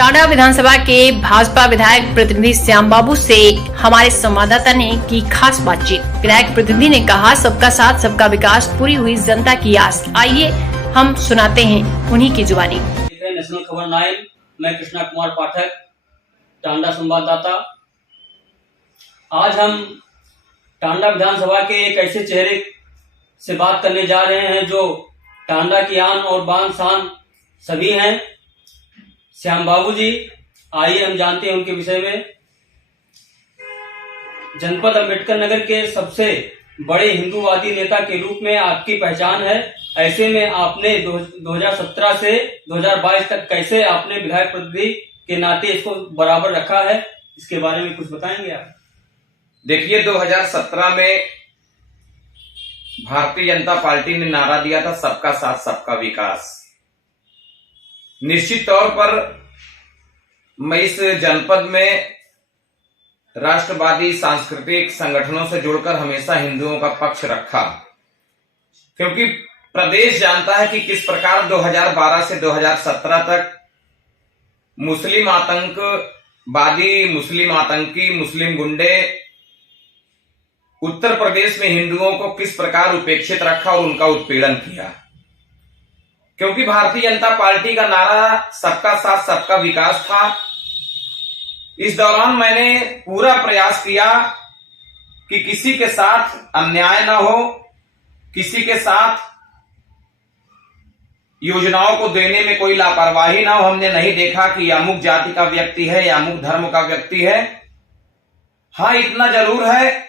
टांडा विधानसभा के भाजपा विधायक प्रतिनिधि श्याम बाबू से हमारे संवाददाता ने की खास बातचीत। विधायक प्रतिनिधि ने कहा, सबका साथ सबका विकास, पूरी हुई जनता की आस। आइए हम सुनाते हैं उन्हीं की जुबानी। नेशनल खबर 9, मैं कृष्णा कुमार पाठक, टांडा संवाददाता। आज हम टांडा विधानसभा के एक ऐसे चेहरे से बात करने जा रहे हैं जो टांडा की आन और बान शान सभी हैं, श्याम बाबू जी। आइए हम जानते हैं उनके विषय में। जनपद अम्बेडकर नगर के सबसे बड़े हिंदूवादी नेता के रूप में आपकी पहचान है। ऐसे में आपने 2017 से 2022 तक कैसे आपने विधायक प्रतिनिधि के नाते इसको बराबर रखा है, इसके बारे में कुछ बताएंगे आप? देखिए, 2017 में भारतीय जनता पार्टी ने नारा दिया था, सबका साथ सबका विकास। निश्चित तौर पर मैं इस जनपद में राष्ट्रवादी सांस्कृतिक संगठनों से जुड़कर हमेशा हिंदुओं का पक्ष रखा, क्योंकि प्रदेश जानता है कि किस प्रकार 2012 से 2017 तक मुस्लिम आतंकवादी, मुस्लिम आतंकी, मुस्लिम गुंडे उत्तर प्रदेश में हिंदुओं को किस प्रकार उपेक्षित रखा और उनका उत्पीड़न किया। क्योंकि भारतीय जनता पार्टी का नारा सबका साथ सबका विकास था। इस दौरान मैंने पूरा प्रयास किया कि किसी के साथ अन्याय न हो, किसी के साथ योजनाओं को देने में कोई लापरवाही ना हो। हमने नहीं देखा कि अमुक जाति का व्यक्ति है या अमुक धर्म का व्यक्ति है। हाँ, इतना जरूर है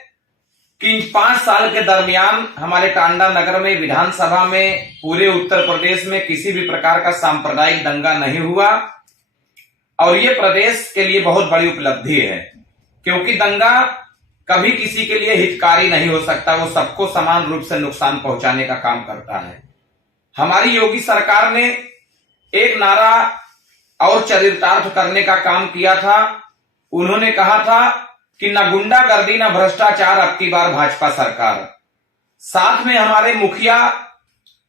कि 5 साल के दरमियान हमारे टांडा नगर में, विधानसभा में, पूरे उत्तर प्रदेश में किसी भी प्रकार का सांप्रदायिक दंगा नहीं हुआ, और ये प्रदेश के लिए बहुत बड़ी उपलब्धि है, क्योंकि दंगा कभी किसी के लिए हितकारी नहीं हो सकता। वो सबको समान रूप से नुकसान पहुंचाने का काम करता है। हमारी योगी सरकार ने एक नारा और चरितार्थ करने का काम किया था। उन्होंने कहा था कि न गुंडागर्दी न भ्रष्टाचार, अब की बार भाजपा सरकार। साथ में हमारे मुखिया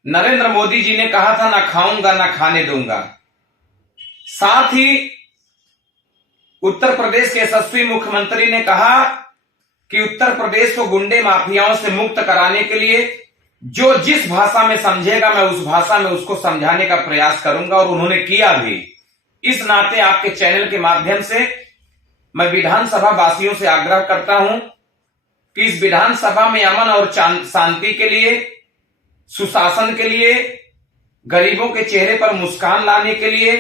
नरेंद्र मोदी जी ने कहा था, न खाऊंगा न खाने दूंगा। साथ ही उत्तर प्रदेश के यशस्वी मुख्यमंत्री ने कहा कि उत्तर प्रदेश को गुंडे माफियाओं से मुक्त कराने के लिए जो जिस भाषा में समझेगा मैं उस भाषा में उसको समझाने का प्रयास करूंगा, और उन्होंने किया भी। इस नाते आपके चैनल के माध्यम से मैं विधानसभा वासियों से आग्रह करता हूं कि इस विधानसभा में अमन और शांति के लिए, सुशासन के लिए, गरीबों के चेहरे पर मुस्कान लाने के लिए,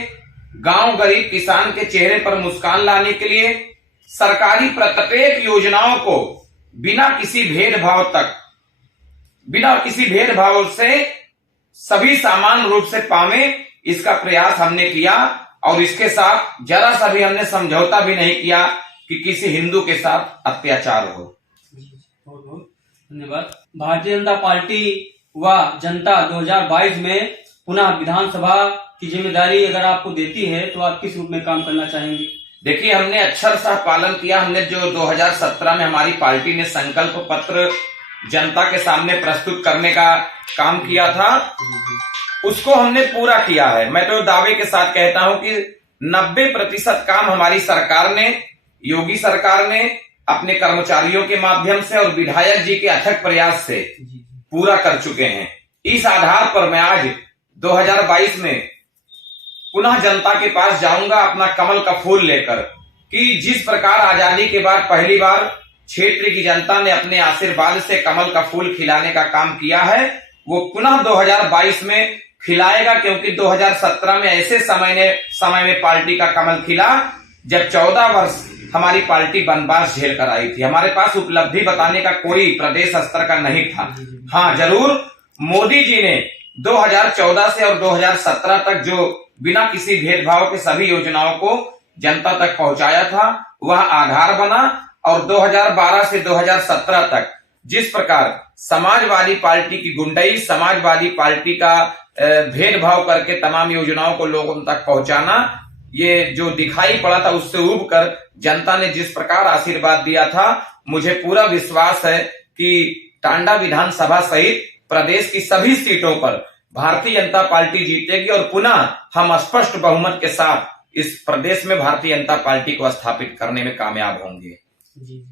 गांव गरीब किसान के चेहरे पर मुस्कान लाने के लिए सरकारी प्रत्येक योजनाओं को बिना किसी भेदभाव से सभी समान रूप से पावे, इसका प्रयास हमने किया। और इसके साथ जरा सा भी हमने समझौता भी नहीं किया कि किसी हिंदू के साथ अत्याचार हो। बहुत बहुत धन्यवाद। भारतीय जनता पार्टी व जनता 2022 में पुनः विधानसभा की जिम्मेदारी अगर आपको देती है तो आप किस रूप में काम करना चाहेंगे? देखिए, हमने अक्षर सह पालन किया। हमने जो 2017 में हमारी पार्टी ने संकल्प पत्र जनता के सामने प्रस्तुत करने का काम किया था, उसको हमने पूरा किया है। मैं तो दावे के साथ कहता हूं कि 90% काम हमारी सरकार ने, योगी सरकार ने अपने कर्मचारियों के माध्यम से और विधायक जी के अथक प्रयास से पूरा कर चुके हैं। इस आधार पर मैं आज 2022 में पुनः जनता के पास जाऊंगा अपना कमल का फूल लेकर, कि जिस प्रकार आजादी के बाद पहली बार क्षेत्र की जनता ने अपने आशीर्वाद से कमल का फूल खिलाने का काम किया है, वो पुनः 2022 में खिलाएगा। क्योंकि 2017 में ऐसे समय में पार्टी का कमल खिला जब 14 वर्ष हमारी पार्टी वनवास झेल कर आई थी। हमारे पास उपलब्धि बताने का कोई प्रदेश स्तर का नहीं था। हाँ, जरूर मोदी जी ने 2014 से और 2017 तक जो बिना किसी भेदभाव के सभी योजनाओं को जनता तक पहुंचाया था, वह आधार बना। और 2012 से 2017 तक जिस प्रकार समाजवादी पार्टी की गुंडई, समाजवादी पार्टी का भेदभाव करके तमाम योजनाओं को लोगों तक पहुंचाना, ये जो दिखाई पड़ा था, उससे उब कर जनता ने जिस प्रकार आशीर्वाद दिया था, मुझे पूरा विश्वास है कि टांडा विधानसभा सहित प्रदेश की सभी सीटों पर भारतीय जनता पार्टी जीतेगी और पुनः हम स्पष्ट बहुमत के साथ इस प्रदेश में भारतीय जनता पार्टी को स्थापित करने में कामयाब होंगे। जी।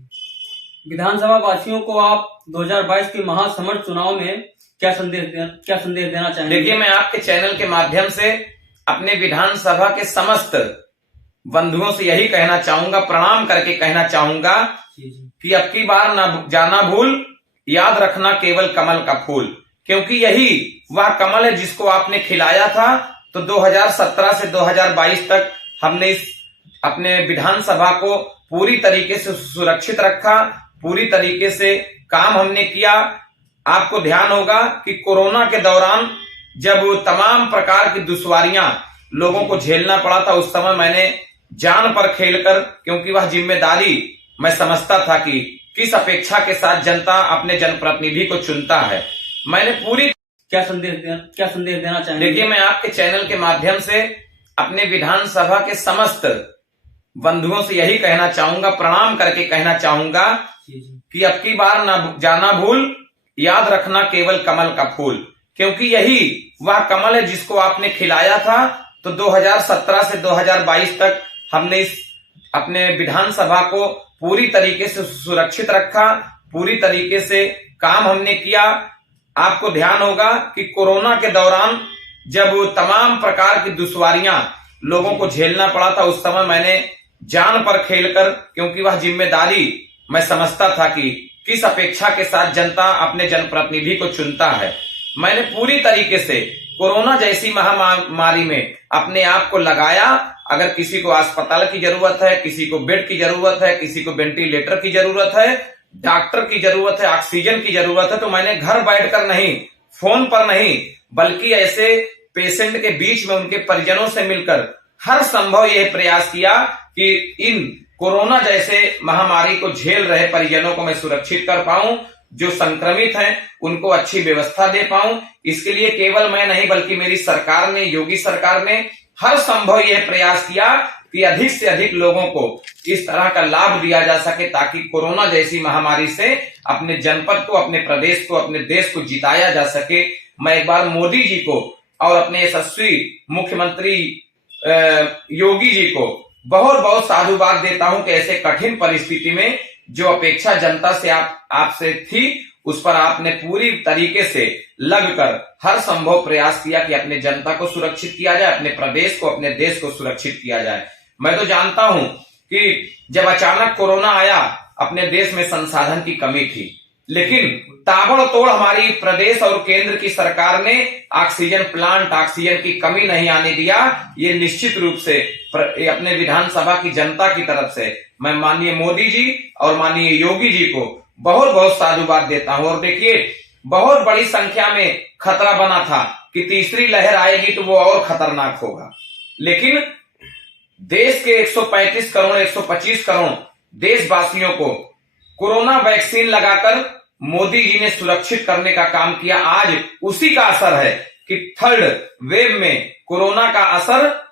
विधानसभा वासियों को आप 2022 के महासमर चुनाव में क्या संदेश देना चाहेंगे? देखिए, मैं आपके चैनल के माध्यम से अपने विधानसभा के समस्त बंधुओं से यही कहना चाहूंगा, प्रणाम करके कहना चाहूंगा कि अब की बार ना जाना भूल, याद रखना केवल कमल का फूल, क्योंकि यही वह कमल है जिसको आपने खिलाया था। तो 2017 से 2022 तक हमने इस अपने विधानसभा को पूरी तरीके से सुरक्षित रखा, पूरी तरीके से काम हमने किया। आपको ध्यान होगा कि कोरोना के दौरान जब तमाम प्रकार की दुश्वारियां लोगों को झेलना पड़ा था, उस समय मैंने जान पर खेलकर, क्योंकि वह जिम्मेदारी मैं समझता था कि किस अपेक्षा के साथ जनता अपने जनप्रतिनिधि को चुनता है, मैंने पूरी क्या संदेश देना चाहेंगे? देखिए, मैं आपके चैनल के माध्यम से अपने विधानसभा के समस्त बंधुओं से यही कहना चाहूंगा, प्रणाम करके कहना चाहूंगा कि अब की बार ना जाना भूल, याद रखना केवल कमल का फूल, क्योंकि यही वह कमल है जिसको आपने खिलाया था। तो 2017 से 2022 तक हमने इस अपने विधानसभा को पूरी तरीके से सुरक्षित रखा, पूरी तरीके से काम हमने किया। आपको ध्यान होगा कि कोरोना के दौरान जब तमाम प्रकार की दुश्वारियां लोगों को झेलना पड़ा था, उस समय मैंने जान पर खेलकर, क्योंकि वह जिम्मेदारी मैं समझता था कि किस अपेक्षा के साथ जनता अपने जनप्रतिनिधि को चुनता है, मैंने पूरी तरीके से कोरोना जैसी महामारी में अपने आप को लगाया। अगर किसी को अस्पताल की जरूरत है, किसी को बेड की जरूरत है, किसी को वेंटिलेटर की जरूरत है, डॉक्टर की जरूरत है, ऑक्सीजन की जरूरत है, तो मैंने घर बैठकर नहीं, फोन पर नहीं, बल्कि ऐसे पेशेंट के बीच में उनके परिजनों से मिलकर हर संभव यह प्रयास किया कि इन कोरोना जैसे महामारी को झेल रहे परिजनों को मैं सुरक्षित कर पाऊं, जो संक्रमित हैं उनको अच्छी व्यवस्था दे पाऊं। इसके लिए केवल मैं नहीं, बल्कि मेरी सरकार ने, योगी सरकार ने हर संभव यह प्रयास किया कि अधिक से अधिक लोगों को इस तरह का लाभ दिया जा सके, ताकि कोरोना जैसी महामारी से अपने जनपद को, अपने प्रदेश को, अपने देश को जिताया जा सके। मैं एक बार मोदी जी को और अपने यशस्वी मुख्यमंत्री योगी जी को बहुत बहुत साधुवाद देता हूं कि ऐसे कठिन परिस्थिति में जो अपेक्षा जनता से आपसे थी, उस पर आपने पूरी तरीके से लगकर हर संभव प्रयास किया कि अपने जनता को सुरक्षित किया जाए, अपने प्रदेश को, अपने देश को सुरक्षित किया जाए। मैं तो जानता हूं कि जब अचानक कोरोना आया, अपने देश में संसाधन की कमी थी, लेकिन ताबड़तोड़ हमारी प्रदेश और केंद्र की सरकार ने ऑक्सीजन प्लांट, ऑक्सीजन की कमी नहीं आने दिया। ये निश्चित रूप से अपने विधानसभा की जनता की तरफ से मैं माननीय मोदी जी और माननीय योगी जी को बहुत बहुत साधुवाद देता हूं। और देखिए, बहुत बड़ी संख्या में खतरा बना था कि तीसरी लहर आएगी तो वो और खतरनाक होगा, लेकिन देश के 135 करोड़ 125 करोड़ देशवासियों को कोरोना वैक्सीन लगाकर मोदी जी ने सुरक्षित करने का काम किया। आज उसी का असर है कि थर्ड वेव में कोरोना का असर,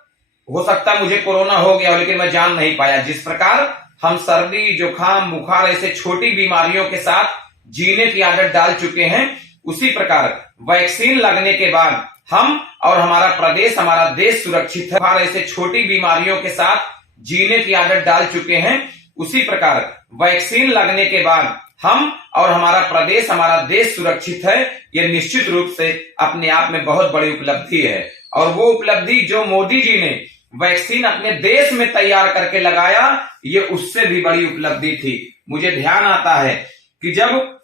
हो सकता मुझे कोरोना हो गया लेकिन मैं जान नहीं पाया। जिस प्रकार हम सर्दी, जुकाम, बुखार ऐसे छोटी बीमारियों के साथ जीने की आदत डाल चुके हैं, उसी प्रकार वैक्सीन लगने के बाद हम और हमारा प्रदेश, हमारा देश सुरक्षित है। बुखार ऐसे छोटी बीमारियों के साथ जीने की आदत डाल चुके हैं, उसी प्रकार वैक्सीन लगने के बाद हम और हमारा प्रदेश, हमारा देश सुरक्षित है। यह निश्चित रूप से अपने आप में बहुत बड़ी उपलब्धि है। और वो उपलब्धि जो मोदी जी ने वैक्सीन अपने देश में तैयार करके लगाया, ये उससे भी बड़ी उपलब्धि थी। मुझे ध्यान आता है कि जब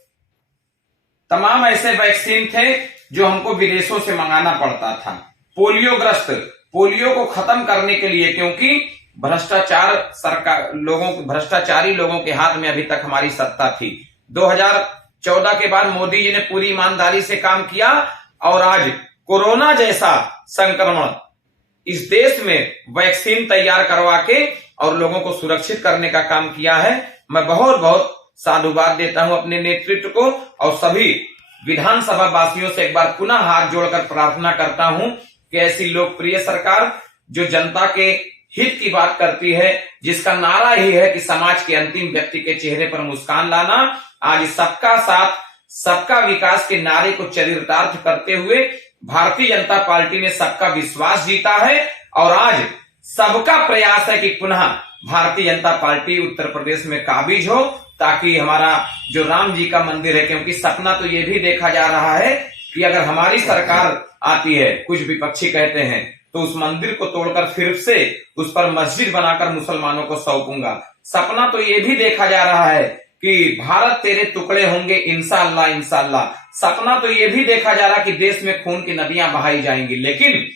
तमाम ऐसे वैक्सीन थे जो हमको विदेशों से मंगाना पड़ता था, पोलियो को खत्म करने के लिए, क्योंकि भ्रष्टाचारी लोगों के हाथ में अभी तक हमारी सत्ता थी। 2014 के बाद मोदी जी ने पूरी ईमानदारी से काम किया और आज कोरोना जैसा संक्रमण इस देश में वैक्सीन तैयार करवा के और लोगों को सुरक्षित करने का काम किया है। मैं बहुत बहुत साधुवाद देता हूं अपने नेतृत्व को और सभी विधानसभा वासियों से एक बार पुनः हाथ जोड़कर प्रार्थना करता हूं कि ऐसी लोकप्रिय सरकार जो जनता के हित की बात करती है, जिसका नारा ही है कि समाज के अंतिम व्यक्ति के चेहरे पर मुस्कान लाना, आज सबका साथ सबका विकास के नारे को चरितार्थ करते हुए भारतीय जनता पार्टी ने सबका विश्वास जीता है और आज सबका प्रयास है कि पुनः भारतीय जनता पार्टी उत्तर प्रदेश में काबिज हो, ताकि हमारा जो राम जी का मंदिर है, क्योंकि सपना तो ये भी देखा जा रहा है कि अगर हमारी सरकार आती है, कुछ विपक्षी कहते हैं, तो उस मंदिर को तोड़कर फिर से उस पर मस्जिद बनाकर मुसलमानों को सौंपूंगा। सपना तो ये भी देखा जा रहा है कि भारत तेरे टुकड़े होंगे इंशाअल्लाह इंशाअल्लाह। सपना तो ये भी देखा जा रहा कि देश में खून की नदियां बहाई जाएंगी। लेकिन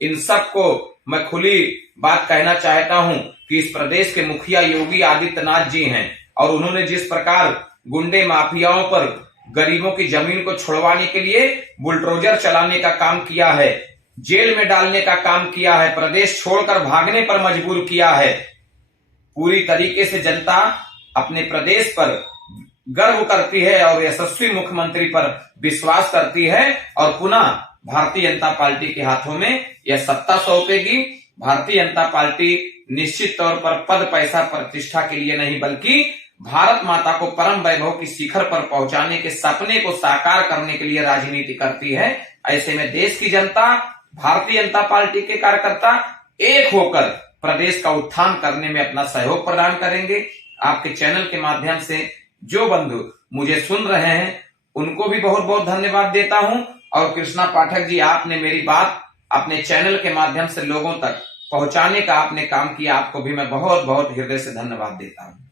इन सबको मैं खुली बात कहना चाहता हूं कि इस प्रदेश के मुखिया योगी आदित्यनाथ जी हैं, और उन्होंने जिस प्रकार गुंडे माफियाओं पर गरीबों की जमीन को छुड़वाने के लिए बुलडोजर चलाने का काम किया है, जेल में डालने का काम किया है, प्रदेश छोड़कर भागने पर मजबूर किया है, पूरी तरीके से जनता अपने प्रदेश पर गर्व करती है और यशस्वी मुख्यमंत्री पर विश्वास करती है, और पुनः भारतीय जनता पार्टी के हाथों में यह सत्ता सौंपेगी। भारतीय जनता पार्टी निश्चित तौर पर पद पैसा प्रतिष्ठा के लिए नहीं, बल्कि भारत माता को परम वैभव की शिखर पर पहुंचाने के सपने को साकार करने के लिए राजनीति करती है। ऐसे में देश की जनता, भारतीय जनता पार्टी के कार्यकर्ता एक होकर प्रदेश का उत्थान करने में अपना सहयोग प्रदान करेंगे। आपके चैनल के माध्यम से जो बंधु मुझे सुन रहे हैं उनको भी बहुत बहुत धन्यवाद देता हूं, और कृष्णा पाठक जी, आपने मेरी बात अपने चैनल के माध्यम से लोगों तक पहुंचाने का आपने काम किया, आपको भी मैं बहुत बहुत हृदय से धन्यवाद देता हूं।